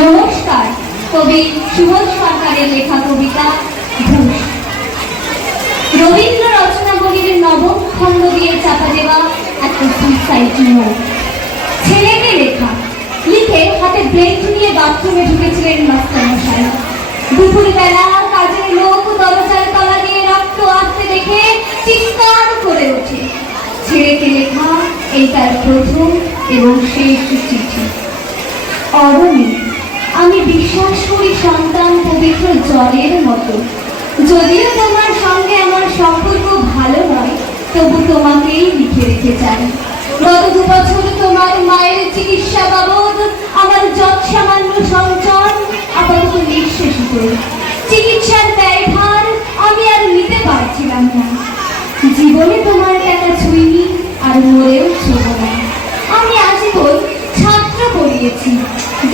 নমস্কার, কবি সুবোধ সরকারের লেখা কবিতা ঘুষ রবীন্দ্র রচনাবলীর নবম খণ্ড দিয়ে চাপা দেওয়া একটা সুইসাইড নোট ছেলেকে লেখা, লিখে হাতে ব্লেড নিয়ে বাথরুমে ঢুকেছিলেন মাস্টারমশাই। দুপুরবেলা কাজের লোক দরজার তলা দিয়ে রক্ত আসতে দেখে চিৎকার করে ওঠে। ছেলেকে লেখা এই তার প্রথম এবং শেষ চিঠি। অরণি আমি বিশ্বাস করি সন্তান পবিত্র জলের মতো। যদিও তোমার সঙ্গে আমার সম্পর্ক ভালো নয়, তবু তোমাকেই লিখে রেখে চাই গত দু বছর তোমার মায়ের চিকিৎসা বাবদ আমার যৎ সামান্য সঞ্চয় আপাতত নিঃশেষিত। চিকিৎসার ব্যয়ভার আমি আর নিতে পারছিলাম না। জীবনে তোমার টাকা ছুঁইনি আর মরেও আজীবন পড়িয়েছি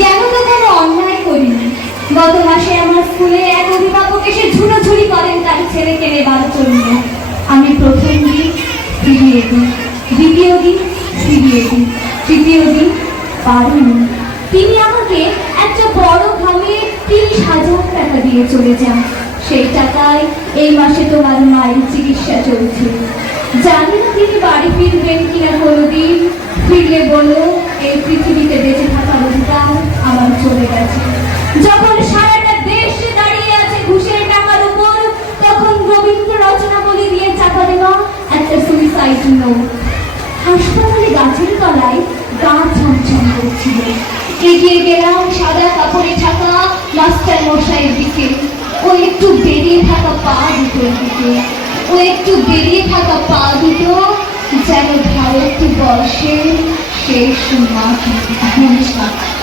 যেন তো কোনো অন্যায় করিনি। গত মাসে আমার স্কুলে এক অভিভাবক এসে ঝুড়োঝুড়ি করেন তার ছেলেকে নেবার জন্য আমি প্রথম দিন ফিরিয়ে দিই, দ্বিতীয় দিন ফিরিয়ে দিই, তৃতীয় দিন পারিনি। তিনি আমাকে একটা বড় ভাবে তিরিশ হাজার টাকা দিয়ে চলে যান। সেই টাকায় এই মাসে তোমার মায়ের চিকিৎসা চলছে। জানি না তিনি বাড়ি ফিরবেন কিনা কোনোদিন। ফিরলে বলো, এই পৃথিবীতে যখন সারাটা ও একটু বেরিয়ে থাকা পা দুটোর দিকে। ও একটু বেরিয়ে থাকা পা দুটো যেন ভারত বর্ষের শেষ নমস্কার